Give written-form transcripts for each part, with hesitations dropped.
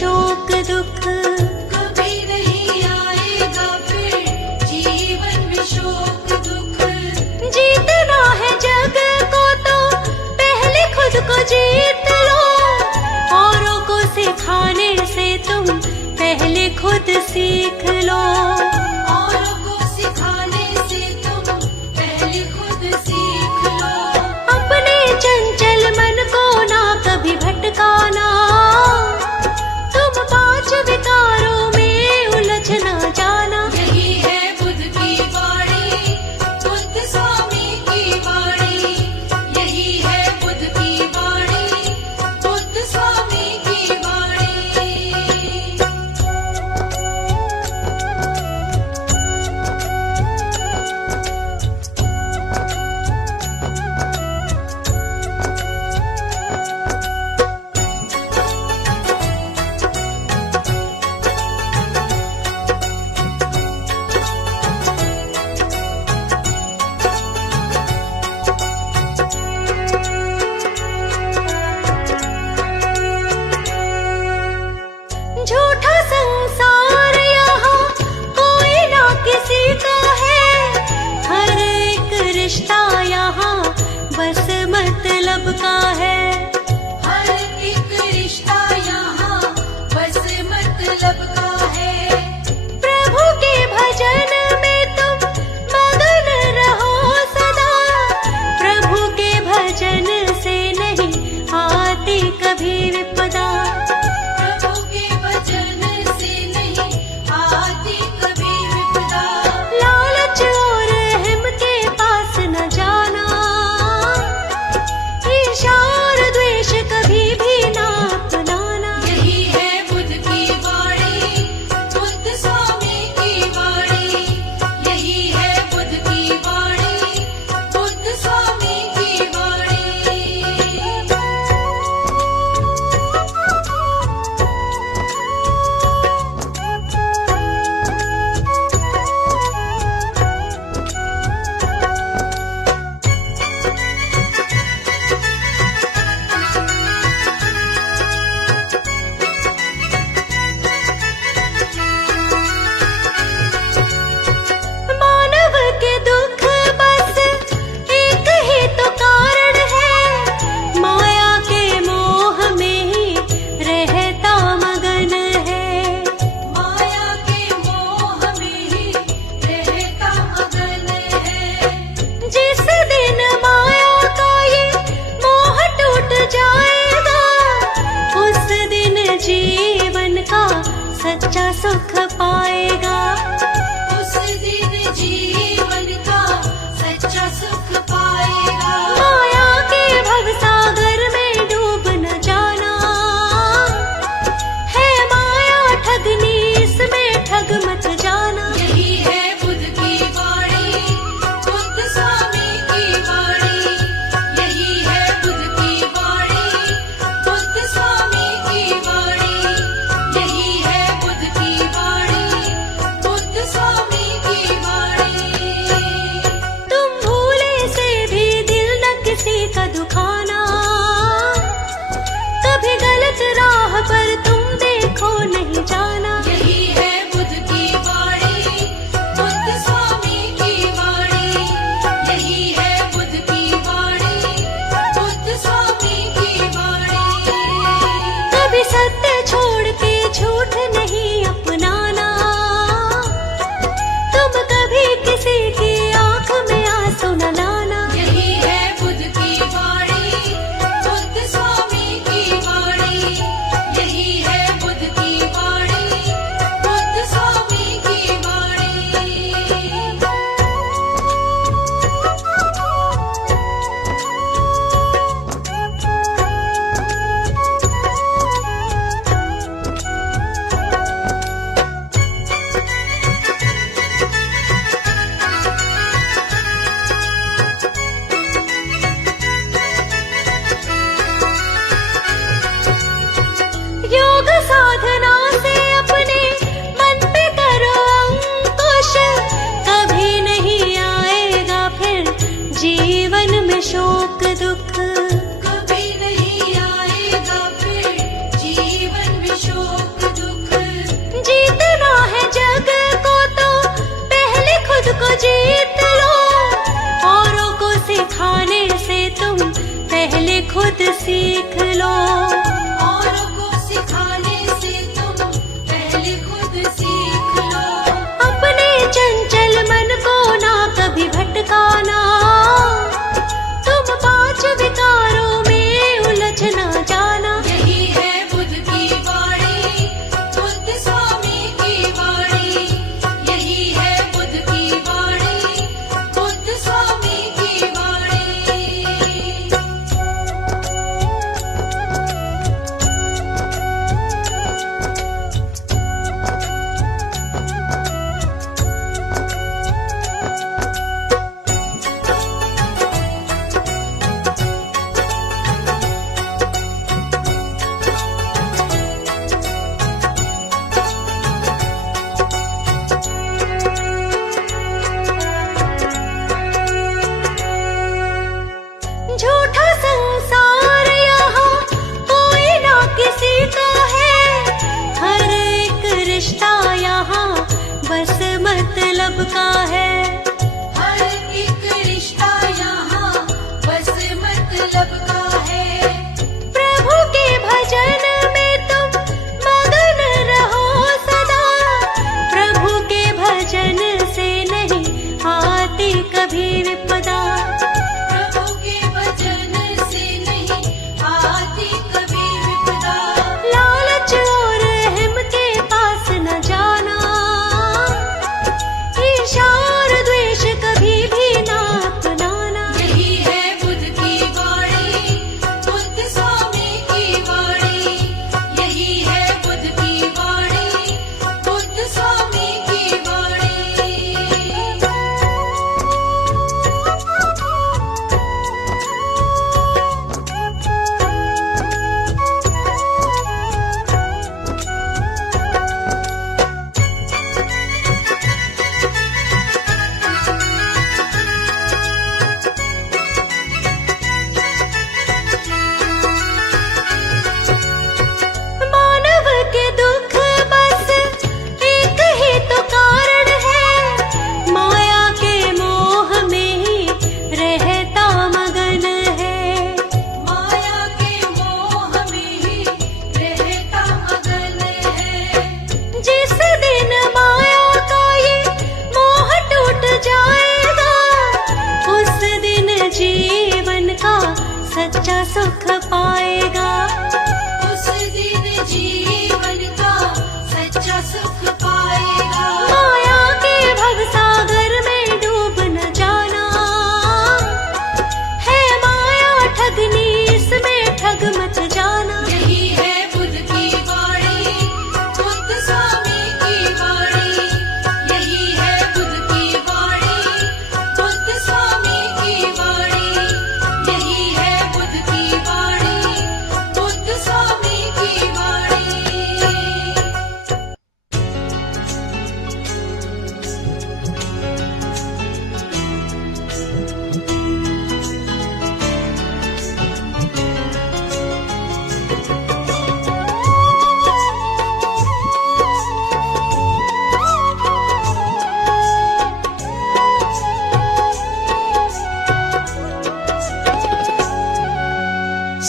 शोक दुख, कभी नहीं आएगा फिर जीवन में शोक दुख। जीतना है जग को तो पहले खुद को जीत लो, औरों को सिखाने से तुम पहले खुद सीख लो। औरों को सिखाने से तुम पहले खुद सीख लो। अपने चंचल मन को ना कभी भटकाना, तुम पांच विकारों में उलझ ना जाना। यही है बुद्ध की वाणी, बुद्ध स्वामी की वाणी। यही है बुद्ध की वाणी, बुद्ध स्वामी की वाणी। झूठा संसार यहाँ कोई ना किसी का है, हर एक रिश्ता यहाँ बस मतलब का है। हर एक रिश्ता यहाँ बस मतलब का है। प्रभु के भजन में तुम मगन रहो सदा, प्रभु के भजन से नहीं आती कभी विपदा। प्रभु के वचन से नहीं आती कभी विपदा। लालच और अहम के पास न जाना, ईर्ष्या और द्वेष कभी भी ना अपनाना। यही है बुद्ध की वाणी, बुद्ध स्वामी की वाणी। यही है बुद्ध की वाणी, बुद्ध स्वामी की वाणी। मानव के दुख बस एक ही तो कारण है, माया के मोह में ही रहता मगन है। माया के मोह में ही रहता मगन है। जिस दिन माया का ये मोह टूट जाएगा, उस दिन जीवन का सच्चा सुख पाएगा। उस दिन जीवन का सच्चा सुख पाएगा। माया के भवसागर में डूब न जाना, है माया ठगनी इसमें ठग मत जाना। यही है बुद्ध की वाणी, बुद्ध स्वामी की वाणी। यही है बुद्ध की वाणी, बुद्ध स्वामी की वाणी। यही है बुद्ध की वाणी, सीख लो। औरों को सिखाने से तुम पहले खुद सीख लो। अपने चंचल मन को ना कभी भटकाना, तुम पांच विकारों में उलझ ना जाना। यही है बुद्ध की वाणी, बुद्ध स्वामी की वाणी। यही है बुद्ध की वाणी, बुद्ध स्वामी की वाणी। झूठा संसार यहाँ कोई ना किसी का है, हर एक रिश्ता यहाँ बस मतलब का है। हर एक रिश्ता यहाँ बस मतलब का है। प्रभु के भजन में तुम मगन रहो सदा, प्रभु के भजन से नहीं आती कभी विपदा। प्रभु के भजन से नहीं आती कभी विपदा। लालच और अहम के पास न जाना, ईर्ष्या और द्वेष कभी भी ना अपनाना। यही है बुद्ध की वाणी, बुद्ध स्वामी की वाणी। यही है बुद्ध की वाणी, बुद्ध स्वामी की वाणी। मानव के दुख बस एक ही तो कारण है, माया के मोह में ही रहता मगन है। माया के मोह में ही रहता मगन है। जिस दिन माया का ये मोह टूट जाएगा, उस दिन जीवन का सच्चा सुख पाएगा। उस दिन जीवन का सच्चा सुख पाएगा। माया के भवसागर में डूब न जाना, है माया ठगनी इसमें ठग मत जाना। यही है बुद्ध की वाणी, बुद्ध स्वामी की वाणी। यही है बुद्ध की वाणी, बुद्ध स्वामी की वाणी। यही है बुद्ध की वाणी, बुद्ध स्वामी की वाणी।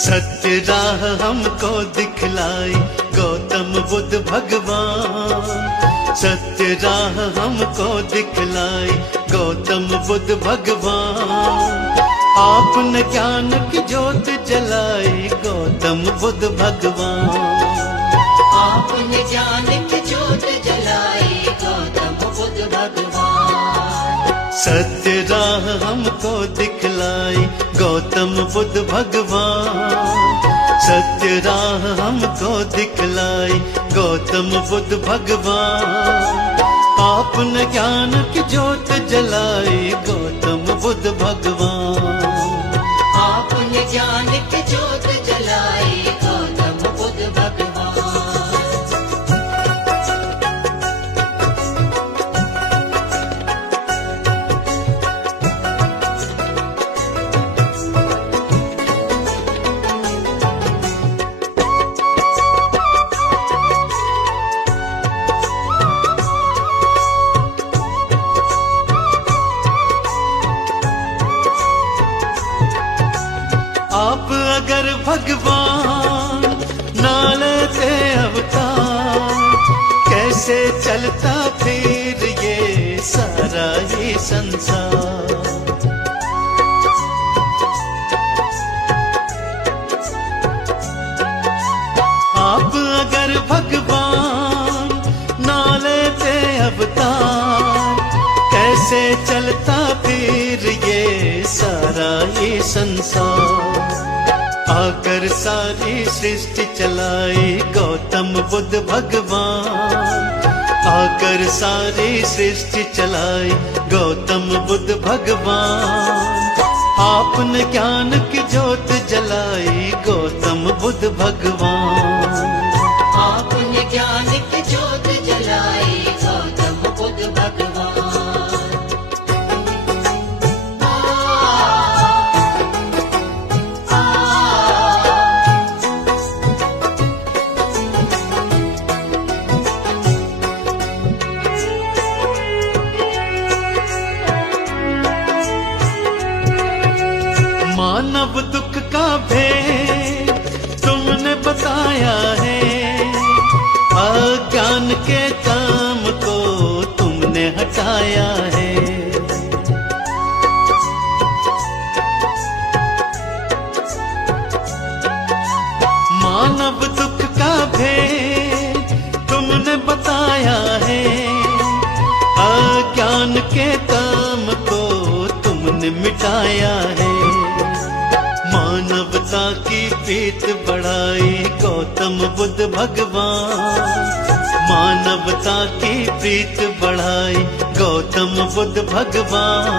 सत्य राह हमको दिखलाई गौतम बुद्ध भगवान। सत्य राह हमको दिखलाई गौतम बुद्ध भगवान। आपने ज्ञान की ज्योत जलाई गौतम बुद्ध भगवान। आपने ज्ञान की ज्योत जलाई गौतम बुद्ध भगवान। सत्य राह हमको दिखलाई गौतम बुद्ध भगवान। सत्य राह हमको दिखलाई गौतम बुद्ध भगवान। आपने ज्ञान की ज्योत जलाई गौतम बुद्ध भगवान। आपने ज्ञान की ज्योत जलाई गौतम बुद्ध भगवान। आप अगर भगवान कैसे चलता फिर ये सारा ये संसार। आप अगर भगवान ना लेते अवतार, कैसे चलता फिर ये सारा ये संसार। आकर सारी सृष्टि चलाई गौतम बुद्ध भगवान, आकर सारी सृष्टि चलाई गौतम बुद्ध भगवान। आपने ज्ञान की ज्योत जलाई गौतम बुद्ध भगवान। आपने ज्ञान की ज्योत जलाई गौतम बुद्ध भगवान। मानव दुख का भेद तुमने बताया है, अज्ञान के काम को तुमने हटाया है। मानव दुख का भेद तुमने बताया है, अज्ञान के काम को तुमने मिटाया है। मानवता की प्रीत बढ़ाई गौतम बुद्ध भगवान, मानवता की प्रीत बढ़ाई गौतम बुद्ध भगवान।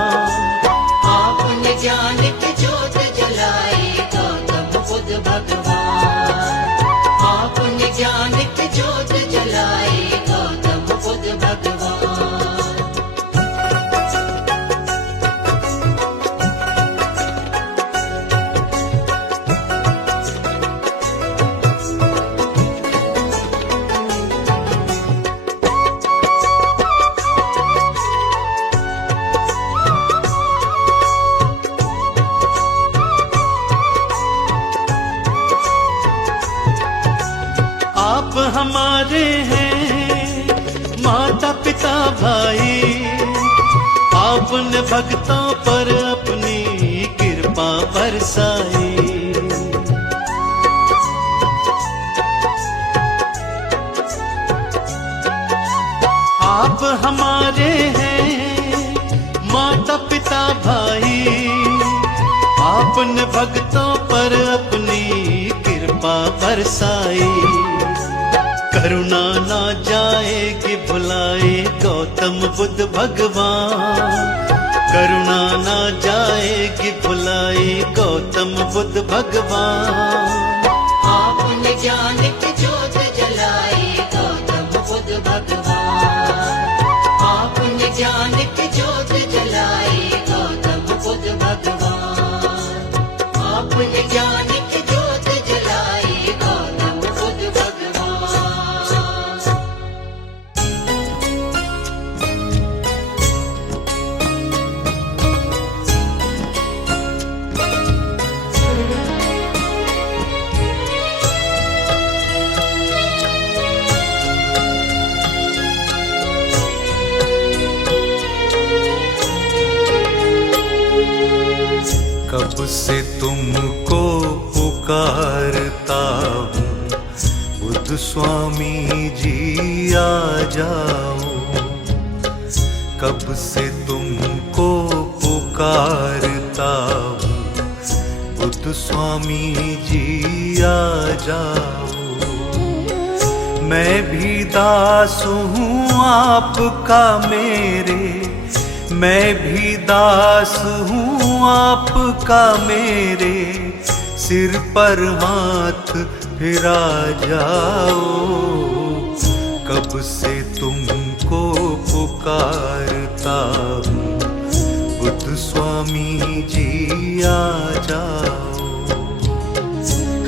आपने ज्ञान की ज्योत जलाई गौतम बुद्ध भगवान। आपने ज्ञान की ज्योत जलाई गौतम बुद्ध भगवान। आप हमारे हैं माता पिता भाई, आपने भक्तों पर अपनी कृपा बरसाई। आप हमारे हैं माता पिता भाई, आपने भक्तों पर अपनी कृपा बरसाई। करुणा ना जाएगी भुलाई गौतम बुद्ध भगवान, करुणा ना जाएगी भुलाई गौतम बुद्ध भगवान। आपने ज्ञान की ज्योत जलाई गौतम बुद्ध भगवान। आपने ज्ञान की ज्योत जलाई गौतम बुद्ध भगवान। आपने ज्ञान की ज्योत जलाई गौतम बुद्ध भगवान। कब से तुमको पुकारता हूँ बुद्ध स्वामी जी आ जाओ। कब से तुमको पुकारता हूँ बुद्ध स्वामी जी आ जाओ। मैं भी दास हूँ आपका मेरे, मैं भी दास हूँ आपका मेरे, सिर पर हाथ फिरा जाओ। कब से तुमको पुकारता हूँ बुद्ध स्वामी जी आ जाओ।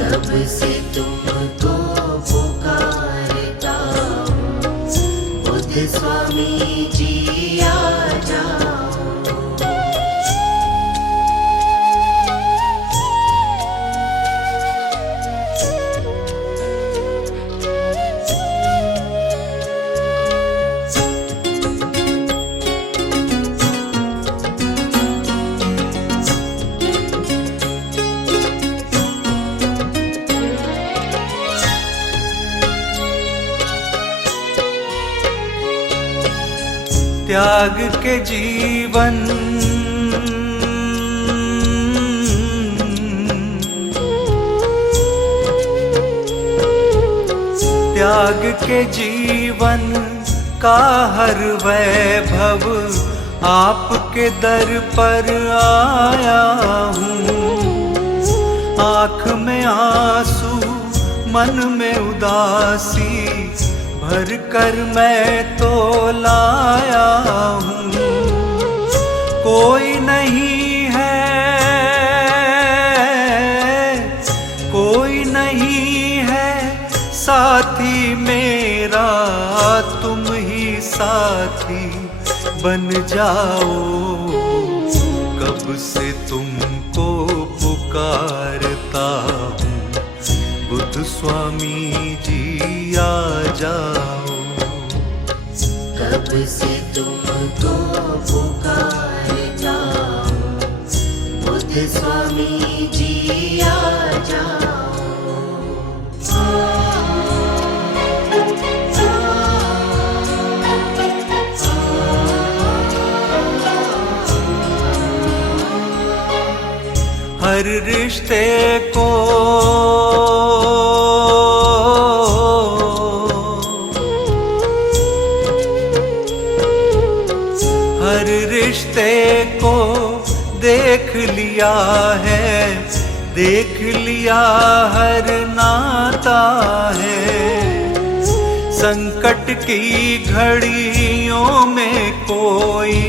कब से तुमको पुकारता हूँ बुद्ध स्वामी जी आ जाओ। त्याग के जीवन त्याग के जीवन का हर वैभव आपके दर पर आया हूँ। आँख में आंसू मन में उदासी भर कर मैं तो लाया हूँ। कोई नहीं है, कोई नहीं है साथी मेरा, तुम ही साथी बन जाओ। कब से तुमको पुकारता हूँ, बुद्ध स्वामी जी आ जाओ। कब से तुमको पुकारता हूँ, बुद्ध स्वामी जी आ जाओ। हर रिश्ते को हर रिश्ते को देख लिया है, देख लिया हर नाता है। संकट की घड़ियों में कोई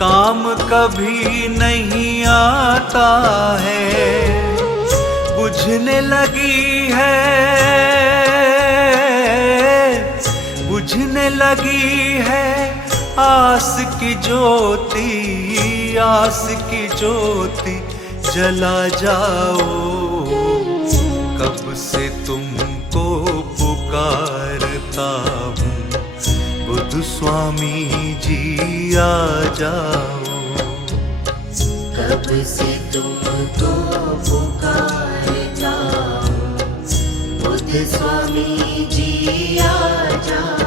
काम कभी नहीं आता है। बुझने लगी है, बुझने लगी है आस की ज्योति, आस की ज्योति जला जाओ। कब से तुमको पुकारता हूँ, बुद्ध स्वामी जी आ जाओ। कब से तुमको पुकारता हूँ, बुद्ध स्वामी जी आ जाओ।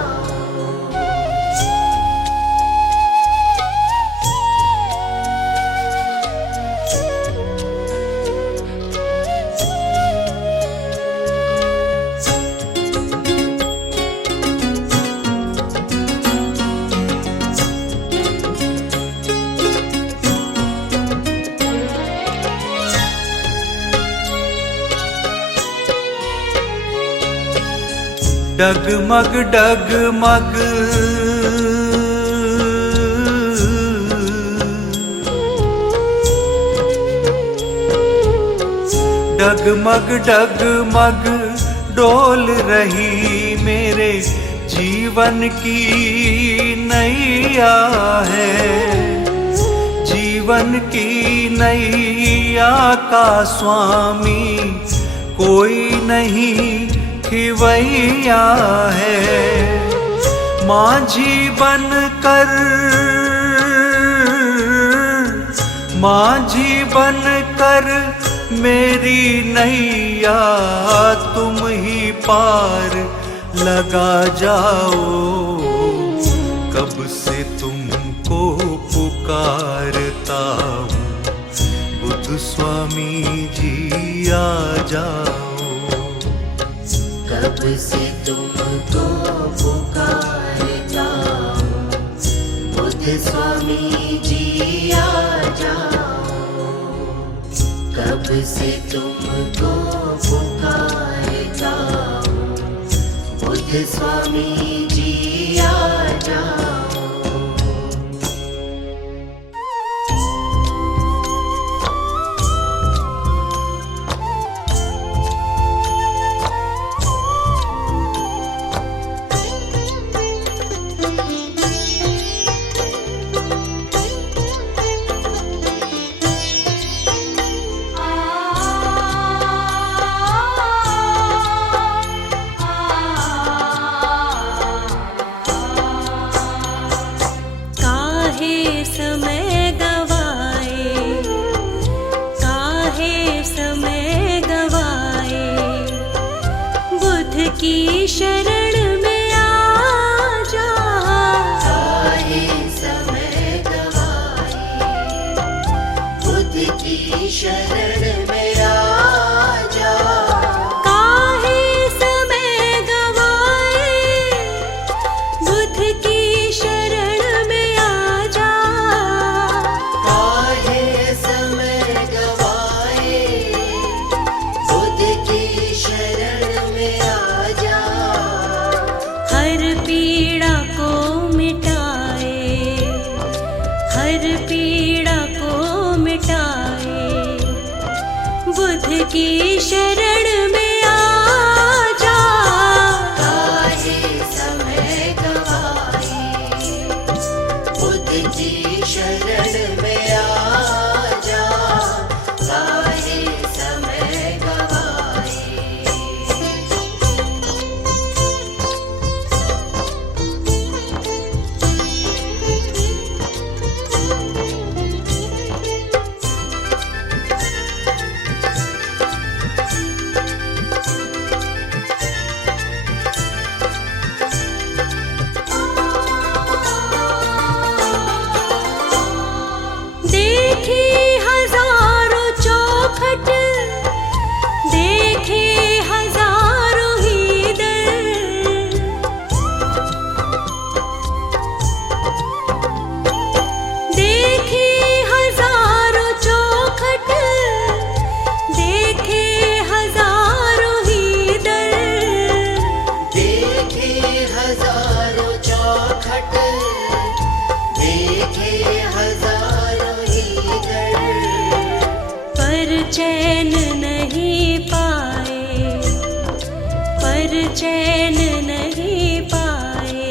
डगमग डगमग डगमग डगमग डोल रही मेरे जीवन की नैया है। जीवन की नैया का स्वामी कोई नहीं खिवैया है। माझी बनकर, माझी बनकर मेरी नैया तुम ही पार लगा जाओ। कब से तुमको पुकारता हूँ, बुद्ध स्वामी जी आ जाओ। कब से तुमको पुकारता हूँ, बुद्ध स्वामी जी आ जाओ। कब से तुमको पुकारता हूँ, बुद्ध स्वामी जी आ जाओ। की शरण में आ जा। काहे की शरण में आ जा। काहे समय गवाए, बुद्ध की शरण में आ जा। काहे समय गवाए। देखी हजारों चौखट, देखे हजारों ही दर, देखी हजारों चौखट, देखे हजारों ही दर। देखे हजारों चौखट, देखे हजारों ही दर। पर चैन नहीं पाए, पर चैन नहीं पाए।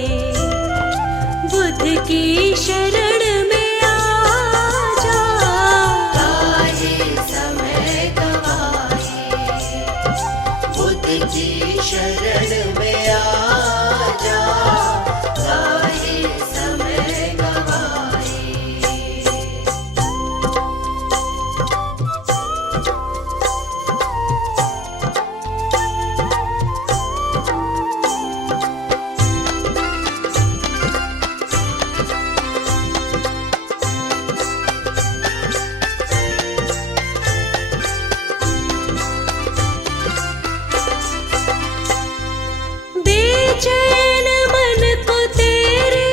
बुद्ध की शरण में आ जा। काहे समय गवाए, बुद्ध की शरण में आ जा। काहे समय गवाए। बेचैन मन को तेरे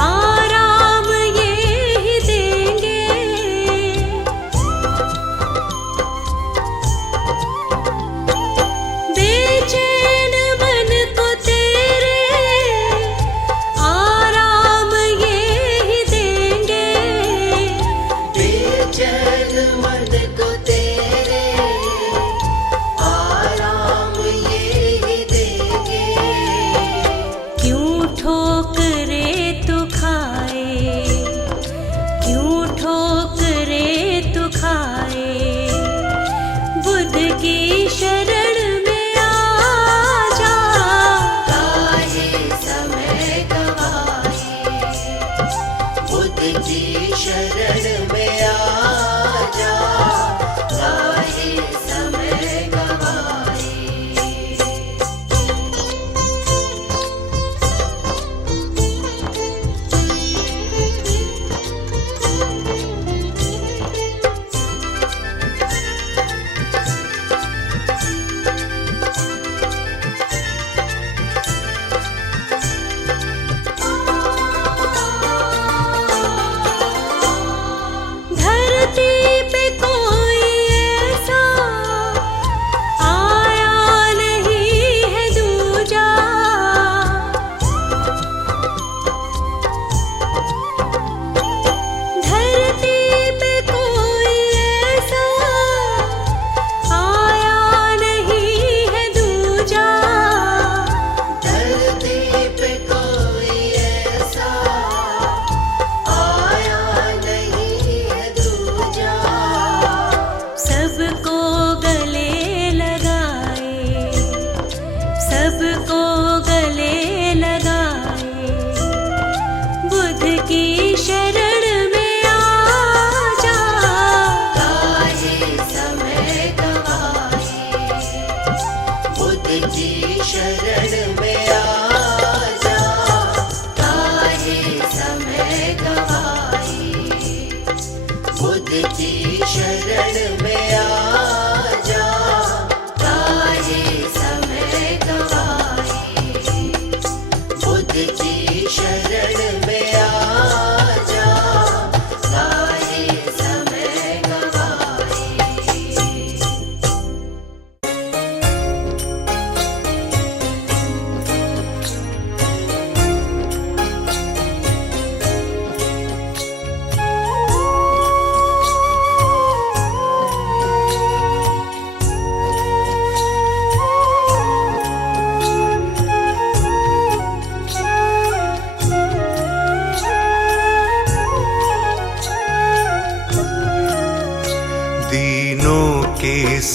आराम ये ही देंगे। बेचैन मन को तेरे आराम ये ही देंगे। बेचैन मन को तेरे आराम ये ही देंगे। क्यों ठोकरे तू खाए, क्यों ठोकरे तू खाए। बुद्ध की शरण में आ जा। काहे समय गवाए, बुद्ध की शरण में आ जा। काहे समय गवाए। धरती पे कोई ऐसा आया नहीं है दूजा। धरती पे कोई ऐसा आया नहीं है दूजा। धरती पे कोई ऐसा आया नहीं है दूजा। सबको गले लगाए, सबको गले लगाए। बुद्ध की शरण में आ जा। काहे समय गवाए, बुद्ध की शरण में आ जा। काहे समय गवाए, बुद्ध की शरण में आ जा। काहे समय गवाए, बुद्ध की शरण में आ जा। काहे समय गवाए।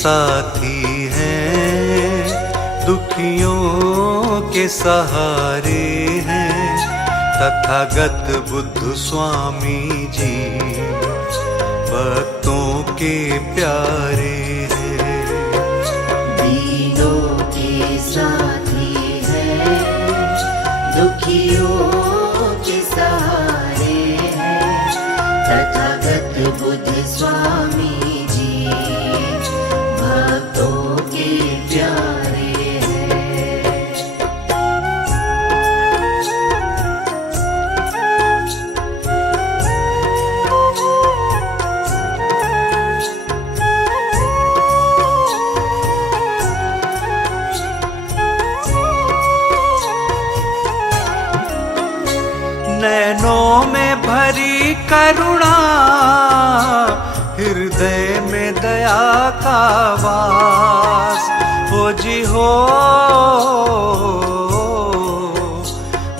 साथी हैं, दुखियों के सहारे हैं, तथागत बुद्ध स्वामी जी भक्तों के प्यारे हैं। दीनों के साथी हैं, दुखियों के सहारे हैं, तथागत बुद्ध स्वामी जी भक्तों के प्यारे हैं। नैनों में भरी करुणा, हृदय में दया का वास हो जी हो,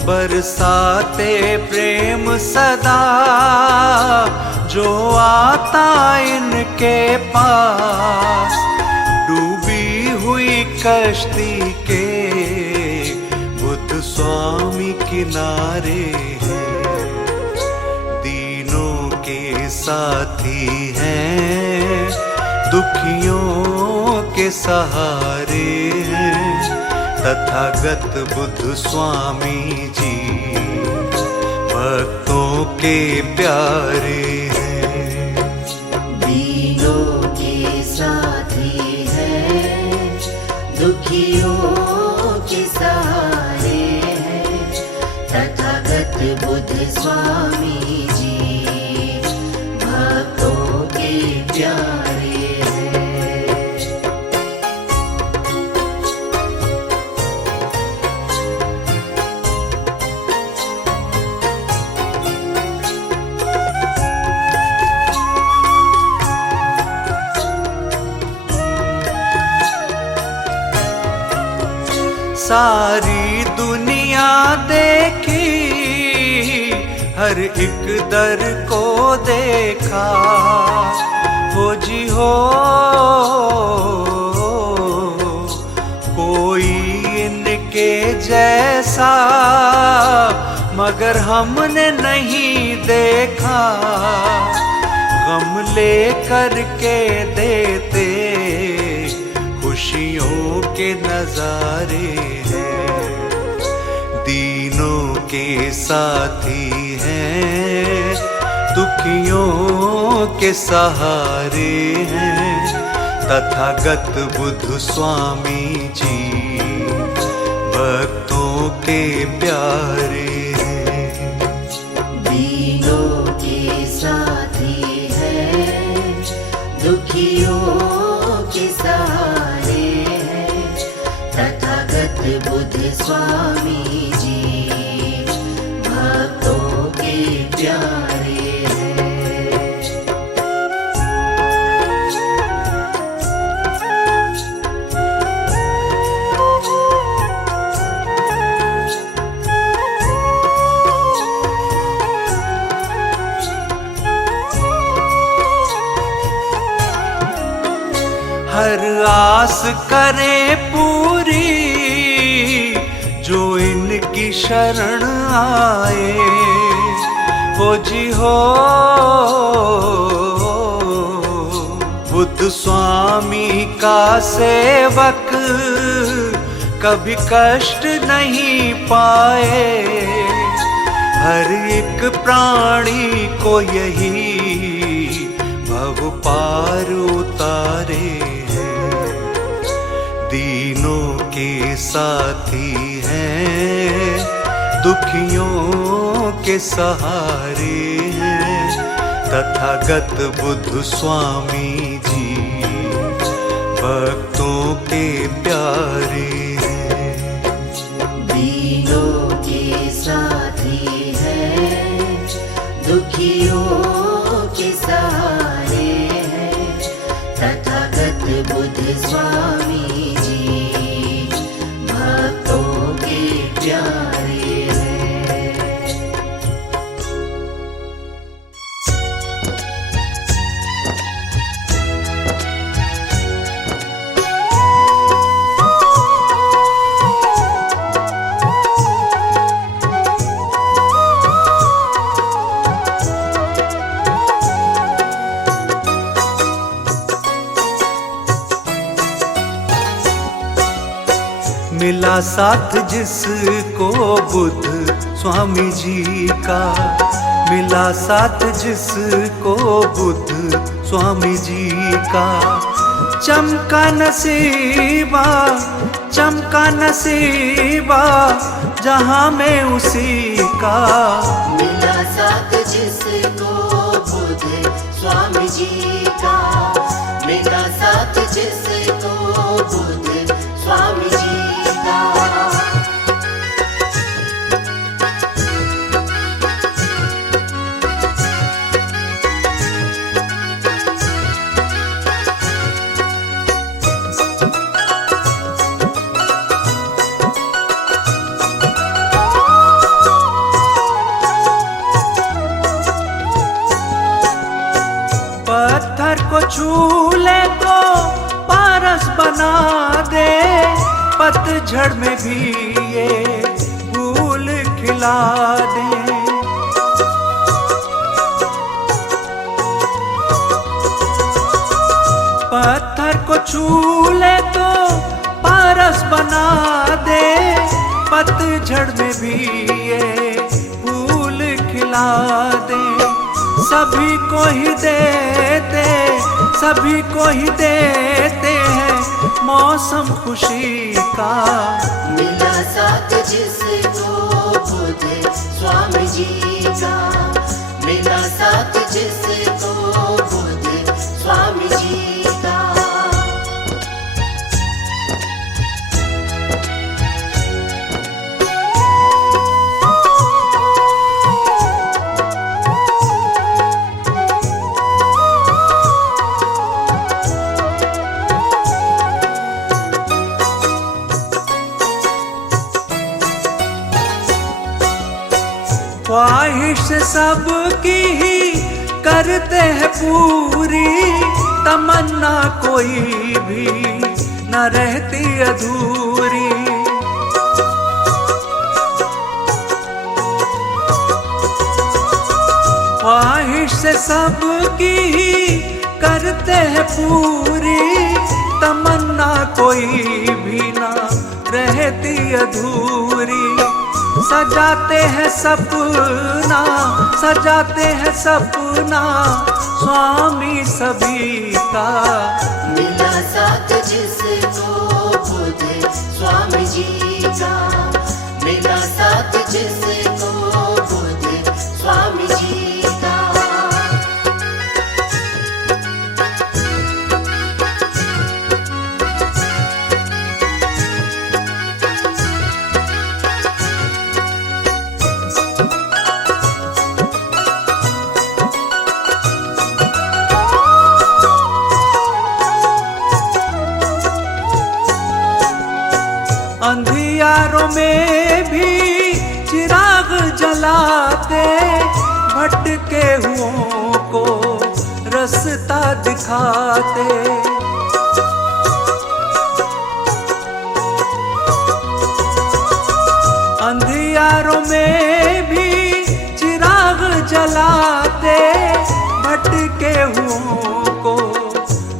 बरसाते प्रेम सदा जो आता इनके पास। डूबी हुई कश्ती के बुद्ध स्वामी किनारे हैं, दीनों के साथी हैं, दुखियों के सहारे हैं, तथागत बुद्ध स्वामी जी भक्तों के प्यारे हैं। दीनों के साथी हैं, दुखियों के सहारे हैं, तथागत बुद्ध स्वामी जी भक्तों के प्यारे हैं। सारी दुनिया देखी, हर एक दर को देखा हो जी हो, कोई इनके जैसा मगर हमने नहीं देखा। गम ले कर के देते खुशियों के नजारे हैं, दीनों के साथी हैं, दुखियों के सहारे हैं, तथागत बुद्ध स्वामी जी भक्तों के प्यारे हैं। दीनों के साथी हैं, दुखियों के सहारे हैं, तथागत बुद्ध स्वामी जी भक्तों के प्यारे हैं। हर आस करे पूरी जो इनकी शरण आए हो जी हो, बुद्ध स्वामी का सेवक कभी कष्ट नहीं पाए। हर एक प्राणी को यही भव पार उतारे हैं, दीनों के साथी हैं, दुखियों के सहारे हैं, तथागत बुद्ध स्वामी जी भक्तों के प्यारे हैं। दीनों के साथी हैं, दुखियों के सहारे हैं, तथागत बुद्ध स्वामी जी भक्तों के प्यारे हैं। मिला साथ जिसको बुद्ध स्वामी जी का, मिला साथ जिसको बुद्ध स्वामी जी का। चमका नसीबा, चमका नसीबा जहां में उसी का। मिला साथ जिसको बुद्ध स्वामी जी का, मिला साथ जिसको बुद्ध स्वामी जी का। पत्थर को छू ले तो पारस बना दे, पतझड़ में भी ये फूल खिला दे। पत्थर को छू ले तो पारस बना दे, पतझड़ में भी ये फूल खिला दे। सभी को ही देते, सभी को ही देते हैं मौसम खुशी का। मिला साथ जिसको बुद्ध स्वामी जी का, मिला साथ जिसको बुद्ध स्वामी जी का। ख्वाहिश सबकी ही करते हैं पूरी, तमन्ना कोई भी न रहती अधूरी। ख्वाहिश सबकी ही करते हैं पूरी, तमन्ना कोई भी न रहती अधूरी। सजाते हैं सपना, सजाते हैं सपना स्वामी सभी का। मिला साथ जिसको बुद्ध स्वामी जी का, मिला साथ जिसको बुद्ध स्वामी जी का। अंधियारों में भी चिराग जलाते, भटके हुओं को रास्ता दिखाते। अंधियारों में भी चिराग जलाते, भटके हुओं को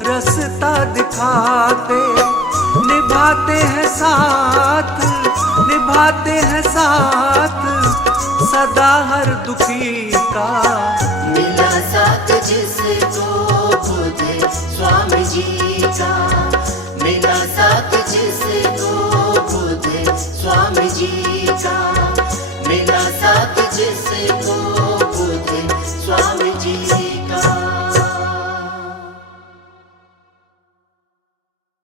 रास्ता दिखाते। निभाते हैं साथ, निभाते हैं साथ सदा हर दुखी का। मिला साथ जिसको बुद्ध स्वामी जी का, मिला साथ जिसको बुद्ध स्वामी जी का।